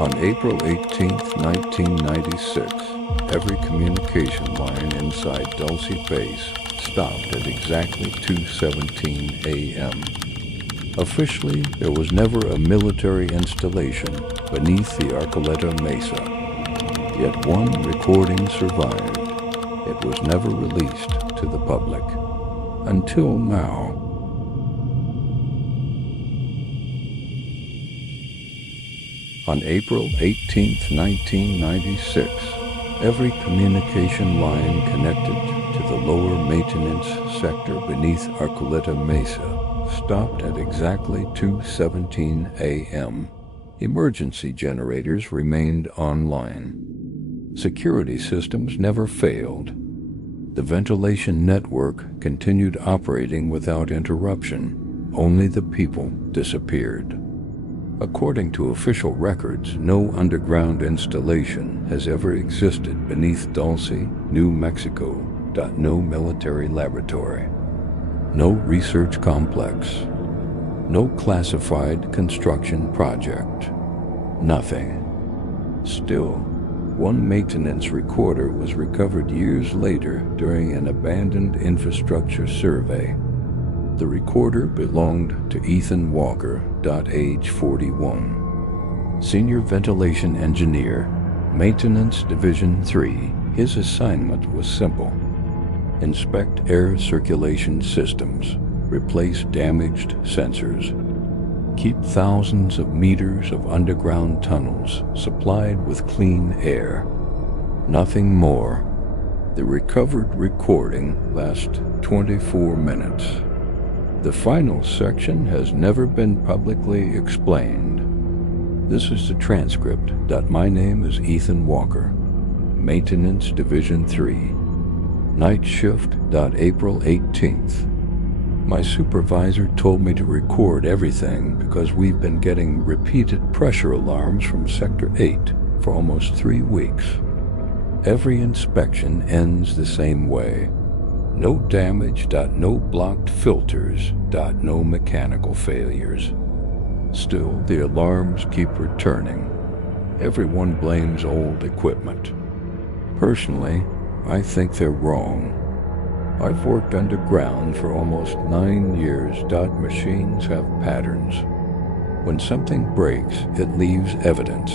On April 18, 1996, every communication line inside Dulce Base stopped at exactly 2:17 a.m. Officially, there was never a military installation beneath the Arcoleta Mesa. Yet one recording survived. It was never released to the public. Until now. On April 18, 1996, every communication line connected to the lower maintenance sector beneath Arcoleta Mesa stopped at exactly 2:17 a.m. Emergency generators remained online. Security systems never failed. The ventilation network continued operating without interruption. Only the people disappeared. According to official records, no underground installation has ever existed beneath Dulce, New Mexico. No military laboratory. No research complex. No classified construction project. Nothing. Still, one maintenance recorder was recovered years later during an abandoned infrastructure survey. The recorder belonged to Ethan Walker, age 41. Senior Ventilation Engineer, Maintenance Division 3. His assignment was simple. Inspect air circulation systems, replace damaged sensors, keep thousands of meters of underground tunnels supplied with clean air. Nothing more. The recovered recording lasts 24 minutes. The final section has never been publicly explained. This is the transcript. My name is Ethan Walker, Maintenance Division 3. Night shift. April 18th. My supervisor told me to record everything because we've been getting repeated pressure alarms from Sector 8 for almost 3 weeks. Every inspection ends the same way. No damage. No blocked filters. No mechanical failures. Still, the alarms keep returning. Everyone blames old equipment. Personally, I think they're wrong. I've worked underground for almost 9 years. Machines have patterns. When something breaks, it leaves evidence.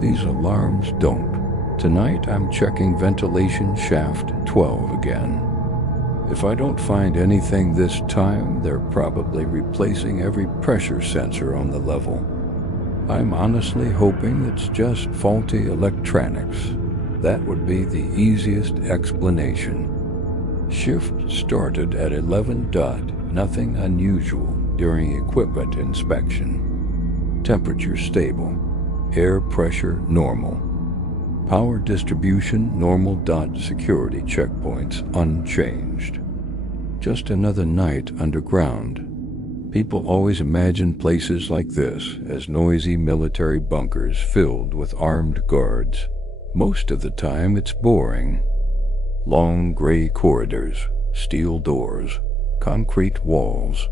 These alarms don't. Tonight I'm checking ventilation shaft 12 again. If I don't find anything this time, they're probably replacing every pressure sensor on the level. I'm honestly hoping it's just faulty electronics. That would be the easiest explanation. Shift started at 11. Nothing unusual during equipment inspection. Temperature stable. Air pressure normal. Power distribution normal. Security checkpoints unchanged. Just another night underground. People always imagine places like this as noisy military bunkers filled with armed guards. Most of the time it's boring. Long gray corridors, steel doors, concrete walls,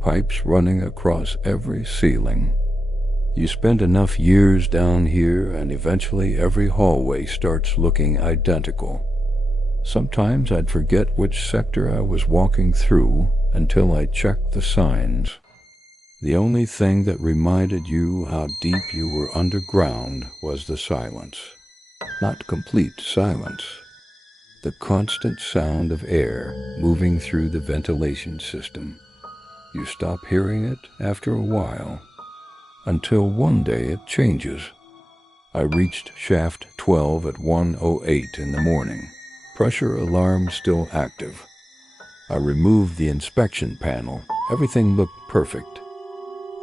pipes running across every ceiling. You spend enough years down here and eventually every hallway starts looking identical. Sometimes I'd forget which sector I was walking through until I checked the signs. The only thing that reminded you how deep you were underground was the silence. Not complete silence. The constant sound of air moving through the ventilation system. You stop hearing it after a while, until one day it changes. I reached shaft 12 at 1:08 in the morning. Pressure alarm still active. I removed the inspection panel. Everything looked perfect.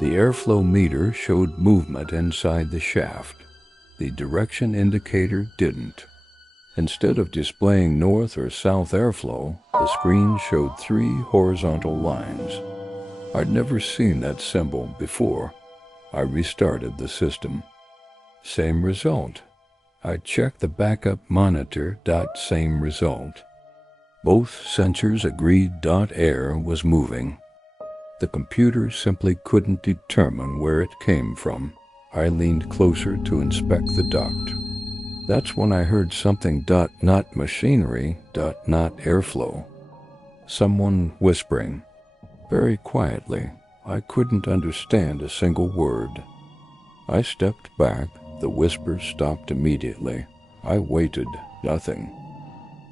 The airflow meter showed movement inside the shaft. The direction indicator didn't. Instead of displaying north or south airflow, the screen showed 3 horizontal lines. I'd never seen that symbol before. I restarted the system. Same result. I checked the backup monitor. Same result. Both sensors agreed. Air was moving. The computer simply couldn't determine where it came from. I leaned closer to inspect the duct. That's when I heard something not machinery, not airflow. Someone whispering, very quietly. I couldn't understand a single word. I stepped back. The whisper stopped immediately. I waited. Nothing.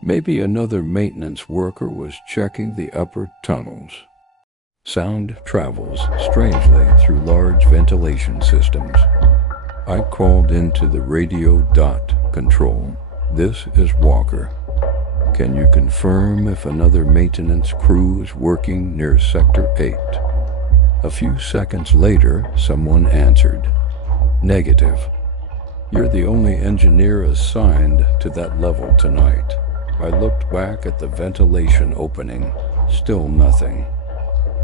Maybe another maintenance worker was checking the upper tunnels. Sound travels strangely through large ventilation systems. I called into the radio control. This is Walker. Can you confirm if another maintenance crew is working near Sector 8? A few seconds later, someone answered. Negative. You're the only engineer assigned to that level tonight. I looked back at the ventilation opening. Still nothing.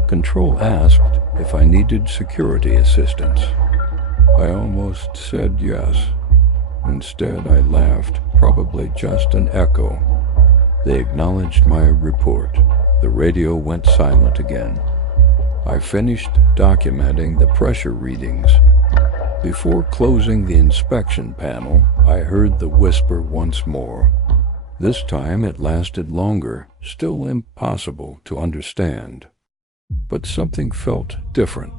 Control asked if I needed security assistance. I almost said yes. Instead, I laughed, probably just an echo. They acknowledged my report. The radio went silent again. I finished documenting the pressure readings. Before closing the inspection panel, I heard the whisper once more. This time it lasted longer, still impossible to understand. But something felt different.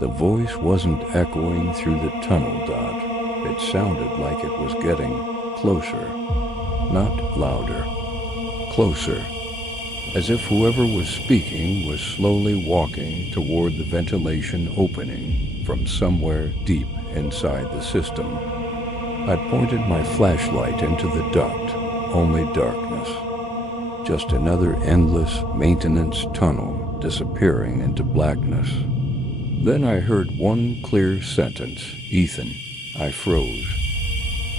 The voice wasn't echoing through the tunnel dot. It sounded like it was getting closer. Not louder. Closer. As if whoever was speaking was slowly walking toward the ventilation opening from somewhere deep inside the system. I'd pointed my flashlight into the duct. Only darkness. Just another endless maintenance tunnel disappearing into blackness. Then I heard one clear sentence, Ethan. I froze.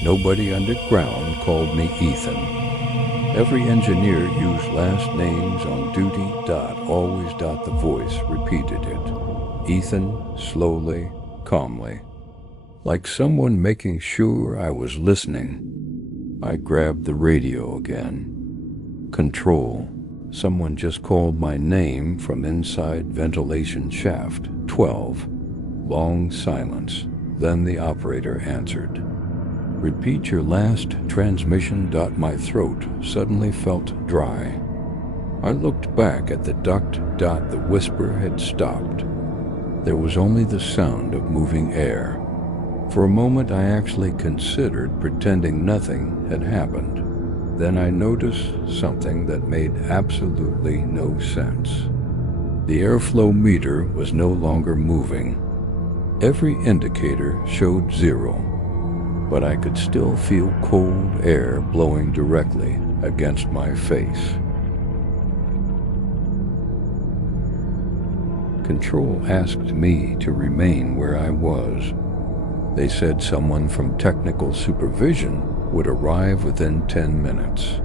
Nobody underground called me Ethan. Every engineer used last names on duty. Always. The voice repeated it. Ethan, slowly, calmly. Like someone making sure I was listening. I grabbed the radio again. Control. Someone just called my name from inside ventilation shaft. 12. Long silence. Then the operator answered. Repeat your last transmission. My throat suddenly felt dry. I looked back at the duct. The whisper had stopped. There was only the sound of moving air. For a moment I actually considered pretending nothing had happened. Then I noticed something that made absolutely no sense. The airflow meter was no longer moving. Every indicator showed 0, but I could still feel cold air blowing directly against my face. Control asked me to remain where I was. They said someone from technical supervision would arrive within 10 minutes.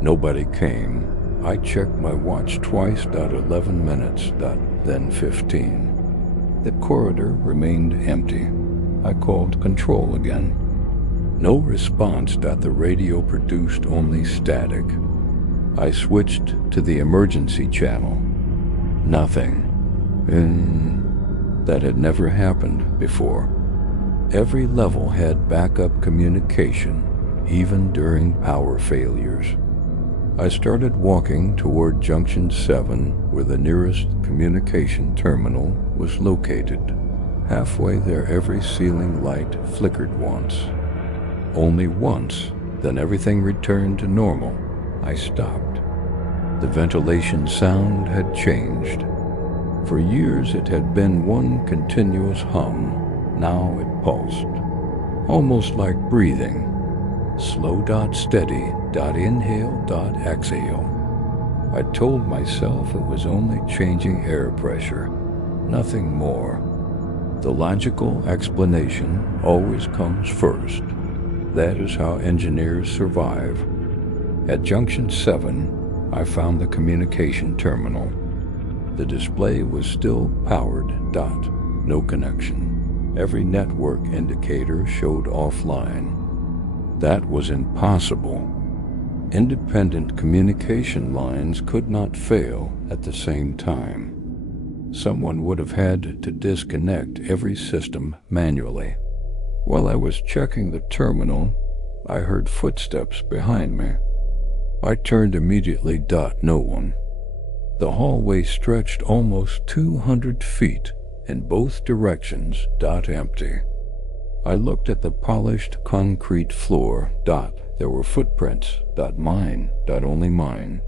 Nobody came. I checked my watch twice. 11 minutes. Then 15. The corridor remained empty. I called control again. No response. The radio produced only static. I switched to the emergency channel. Nothing. That had never happened before. Every level had backup communication, even during power failures. I started walking toward Junction 7, where the nearest communication terminal was located. Halfway there, every ceiling light flickered once. Only once, then everything returned to normal. I stopped. The ventilation sound had changed. For years it had been one continuous hum. Now it pulsed, almost like breathing. Slow. Steady. Inhale. Exhale. I told myself it was only changing air pressure, nothing more. The logical explanation always comes first. That is how engineers survive. At Junction 7, I found the communication terminal. The display was still powered. No connection. Every network indicator showed offline. That was impossible. Independent communication lines could not fail at the same time. Someone would have had to disconnect every system manually. While I was checking the terminal, I heard footsteps behind me. I turned immediately. No one. The hallway stretched almost 200 feet in both directions. Empty. I looked at the polished concrete floor. There were footprints. Mine. Only mine.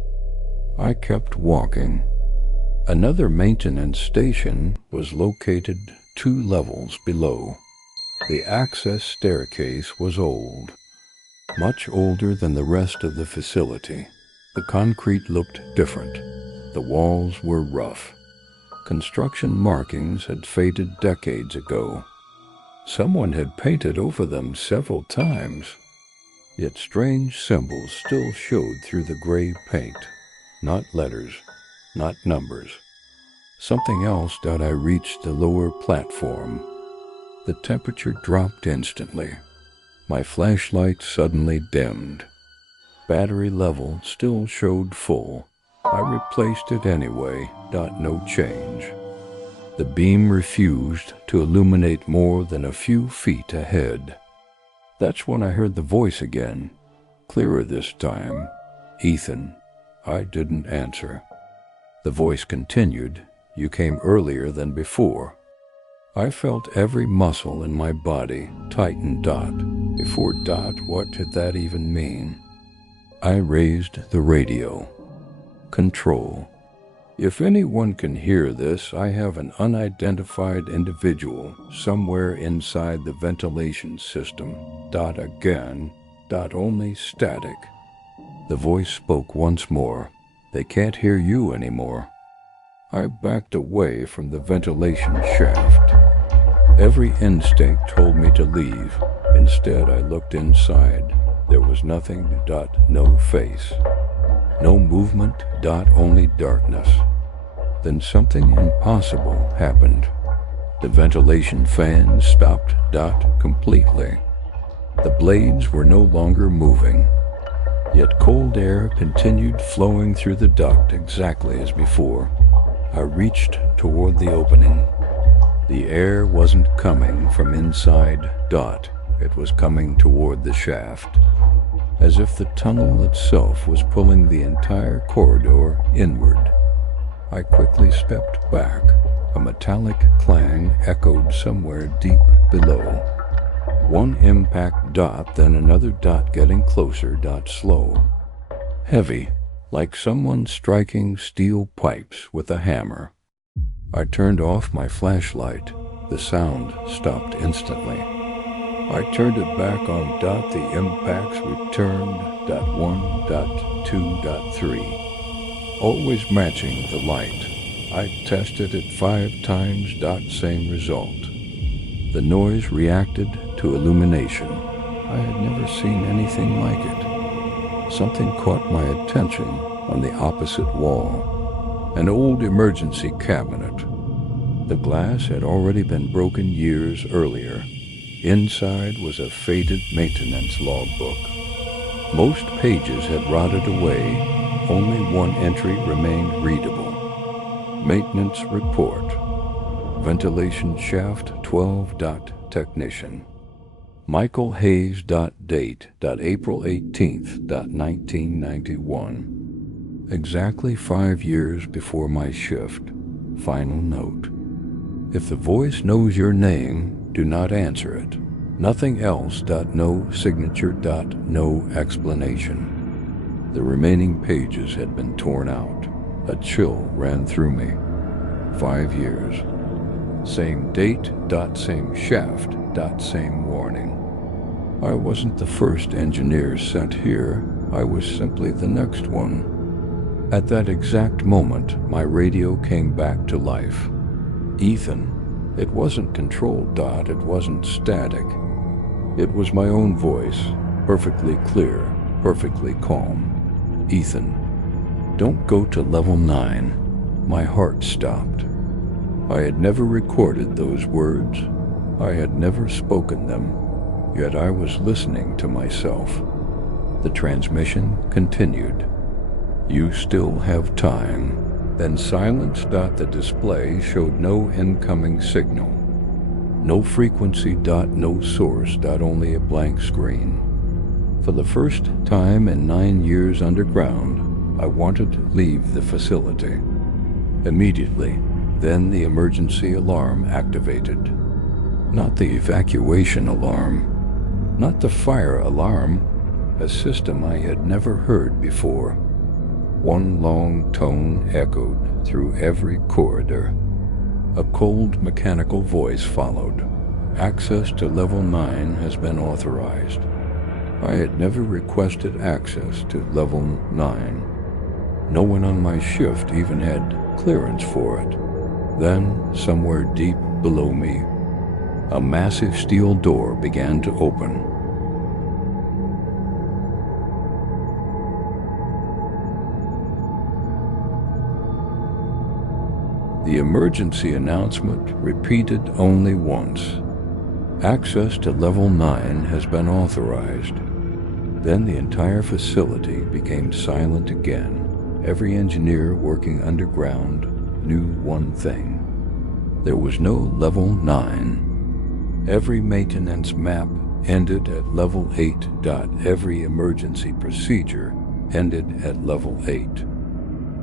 I kept walking. Another maintenance station was located 2 levels below. The access staircase was old, much older than the rest of the facility. The concrete looked different. The walls were rough. Construction markings had faded decades ago. Someone had painted over them several times, yet strange symbols still showed through the gray paint. Not letters, not numbers. Something else. I reached the lower platform. The temperature dropped instantly. My flashlight suddenly dimmed. Battery level still showed full. I replaced it anyway. No change. The beam refused to illuminate more than a few feet ahead. That's when I heard the voice again, clearer this time. Ethan. I didn't answer. The voice continued. You came earlier than before. I felt every muscle in my body tighten. Before. What did that even mean? I raised the radio. Control. If anyone can hear this, I have an unidentified individual somewhere inside the ventilation system. Again. Only static. The voice spoke once more. They can't hear you anymore. I backed away from the ventilation shaft. Every instinct told me to leave. Instead, I looked inside. There was nothing. No face. No movement. Only darkness. Then something impossible happened. The ventilation fans stopped. Completely. The blades were no longer moving. Yet cold air continued flowing through the duct exactly as before. I reached toward the opening. The air wasn't coming from inside. It was coming toward the shaft, as if the tunnel itself was pulling the entire corridor inward. I quickly stepped back. A metallic clang echoed somewhere deep below. One impact. Then another. Getting closer. Slow. Heavy, like someone striking steel pipes with a hammer. I turned off my flashlight. The sound stopped instantly. I turned it back on. The impacts returned. 1. 2. 3. Always matching the light. I tested it 5 times. Same result. The noise reacted to illumination. I had never seen anything like it. Something caught my attention on the opposite wall. An old emergency cabinet. The glass had already been broken years earlier. Inside was a faded maintenance logbook. Most pages had rotted away. Only one entry remained readable. Maintenance report. Ventilation shaft 12. Technician. Michael Hayes. Date. April 18th. 1991. Exactly 5 years before my shift. Final note. If the voice knows your name, do not answer it. Nothing else. No signature. No explanation. The remaining pages had been torn out. A chill ran through me. 5 years. Same date. Same shaft. Same warning. I wasn't the first engineer sent here. I was simply the next one. At that exact moment, my radio came back to life. Ethan. It wasn't controlled. It wasn't static. It was my own voice, perfectly clear, perfectly calm. Ethan. Don't go to level 9. My heart stopped. I had never recorded those words. I had never spoken them, yet I was listening to myself. The transmission continued. You still have time. Then silence. The display showed no incoming signal. No frequency. No source. Only a blank screen. For the first time in 9 years underground, I wanted to leave the facility. Immediately, then the emergency alarm activated. Not the evacuation alarm, not the fire alarm, a system I had never heard before. One long tone echoed through every corridor. A cold mechanical voice followed. Access to level 9 has been authorized. I had never requested access to level 9. No one on my shift even had clearance for it. Then, somewhere deep below me, a massive steel door began to open. The emergency announcement repeated only once. Access to level 9 has been authorized. Then the entire facility became silent again. Every engineer working underground knew one thing. There was no level 9. Every maintenance map ended at level 8. Every emergency procedure ended at level 8.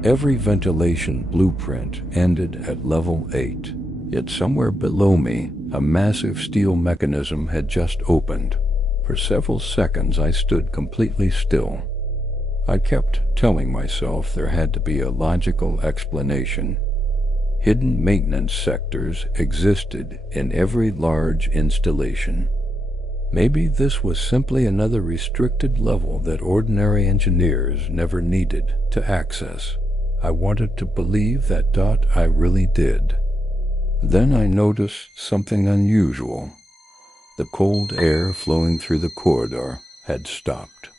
Every ventilation blueprint ended at level 8. Yet somewhere below me, a massive steel mechanism had just opened. For several seconds I stood completely still. I kept telling myself there had to be a logical explanation. Hidden maintenance sectors existed in every large installation. Maybe this was simply another restricted level that ordinary engineers never needed to access. I wanted to believe that. I really did. Then I noticed something unusual. The cold air flowing through the corridor had stopped.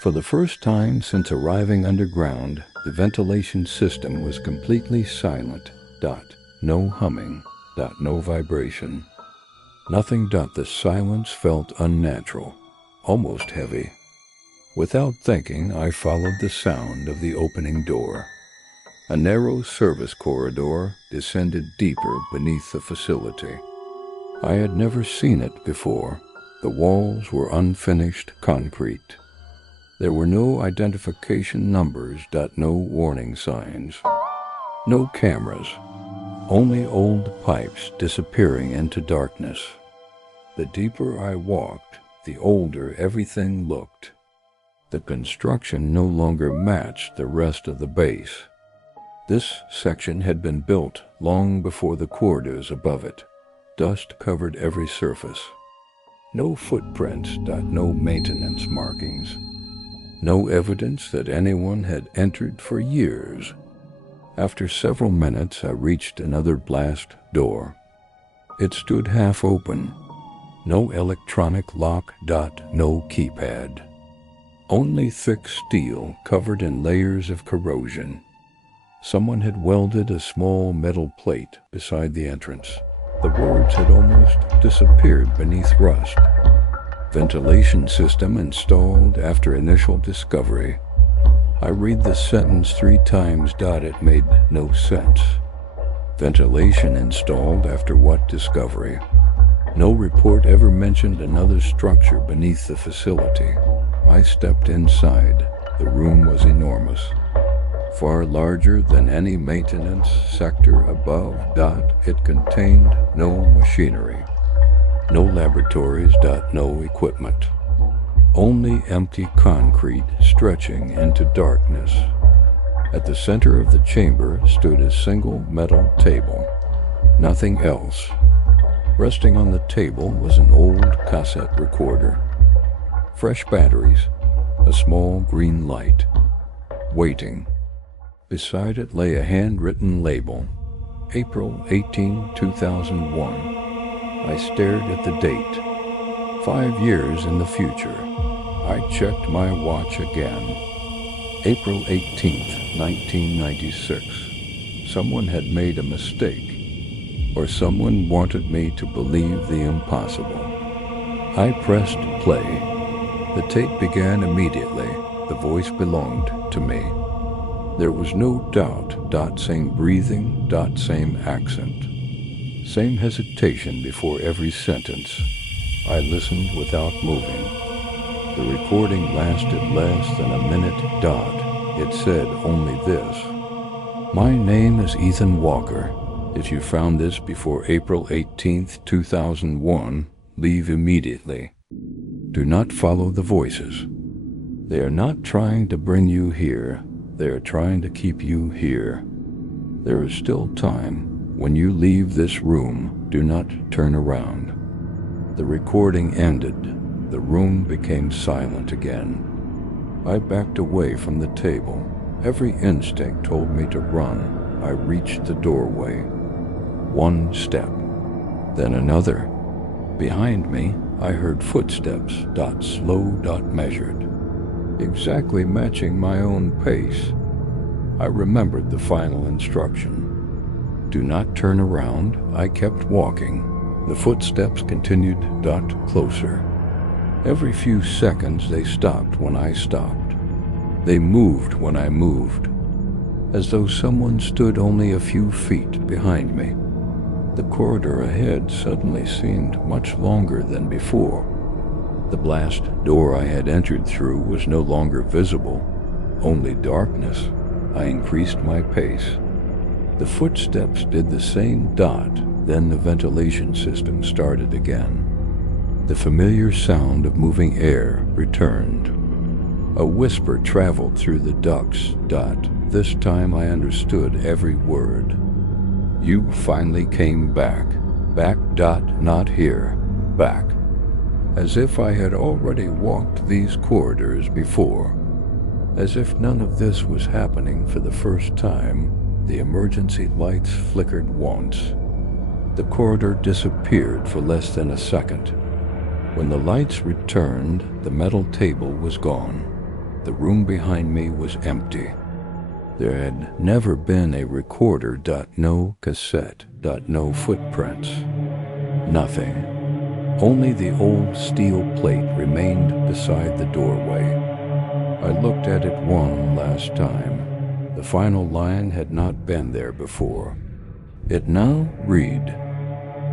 For the first time since arriving underground, the ventilation system was completely silent. No humming. No vibration. Nothing. The silence felt unnatural, almost heavy. Without thinking, I followed the sound of the opening door. A narrow service corridor descended deeper beneath the facility. I had never seen it before. The walls were unfinished concrete. There were no identification numbers. No warning signs. No cameras. Only old pipes disappearing into darkness. The deeper I walked, the older everything looked. The construction no longer matched the rest of the base. This section had been built long before the corridors above it. Dust covered every surface. No footprints. No maintenance markings. No evidence that anyone had entered for years. After several minutes, I reached another blast door. It stood half open. No electronic lock. No keypad. Only thick steel covered in layers of corrosion. Someone had welded a small metal plate beside the entrance. The words had almost disappeared beneath rust. Ventilation system installed after initial discovery. I read the sentence 3 times. It made no sense. Ventilation installed after what discovery? No report ever mentioned another structure beneath the facility. I stepped inside. The room was enormous. Far larger than any maintenance sector above. It contained no machinery. No laboratories. No equipment. Only empty concrete stretching into darkness. At the center of the chamber stood a single metal table. Nothing else. Resting on the table was an old cassette recorder. Fresh batteries. A small green light. Waiting. Beside it lay a handwritten label. April 18, 2001. I stared at the date. 5 years in the future. I checked my watch again. April 18th, 1996. Someone had made a mistake, or someone wanted me to believe the impossible. I pressed play. The tape began immediately. The voice belonged to me. There was no doubt. Same breathing. Same accent. Same hesitation before every sentence. I listened without moving. The recording lasted less than a minute. It said only this: "My name is Ethan Walker. If you found this before April 18th, 2001, leave immediately. Do not follow the voices. They are not trying to bring you here. They are trying to keep you here. There is still time. When you leave this room, do not turn around." The recording ended. The room became silent again. I backed away from the table. Every instinct told me to run. I reached the doorway. One step, then another. Behind me, I heard footsteps. Slow. Measured. Exactly matching my own pace. I remembered the final instruction. Do not turn around. I kept walking. The footsteps continued. Closer. Every few seconds they stopped when I stopped. They moved when I moved, as though someone stood only a few feet behind me. The corridor ahead suddenly seemed much longer than before. The blast door I had entered through was no longer visible, only darkness. I increased my pace. The footsteps did the same. Then the ventilation system started again. The familiar sound of moving air returned. A whisper traveled through the ducts. This time I understood every word. "You finally came back. Back. Not here. Back." As if I had already walked these corridors before. As if none of this was happening for the first time, the emergency lights flickered once. The corridor disappeared for less than a second. When the lights returned, the metal table was gone. The room behind me was empty. There had never been a recorder. No cassette. No footprints. Nothing. Only the old steel plate remained beside the doorway. I looked at it one last time. The final line had not been there before. It now read,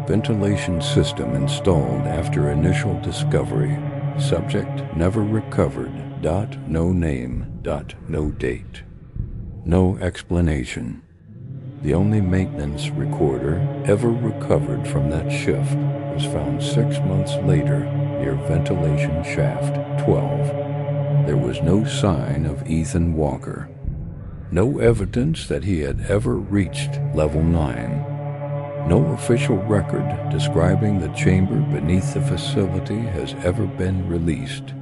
"Ventilation system installed after initial discovery. Subject never recovered. No name. No date." No explanation. The only maintenance recorder ever recovered from that shift was found 6 months later near ventilation shaft 12. There was no sign of Ethan Walker. No evidence that he had ever reached level 9. No official record describing the chamber beneath the facility has ever been released.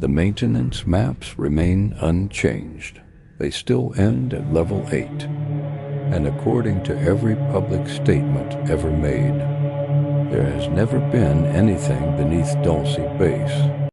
The maintenance maps remain unchanged. They still end at level 8. And according to every public statement ever made, there has never been anything beneath Dulce Base.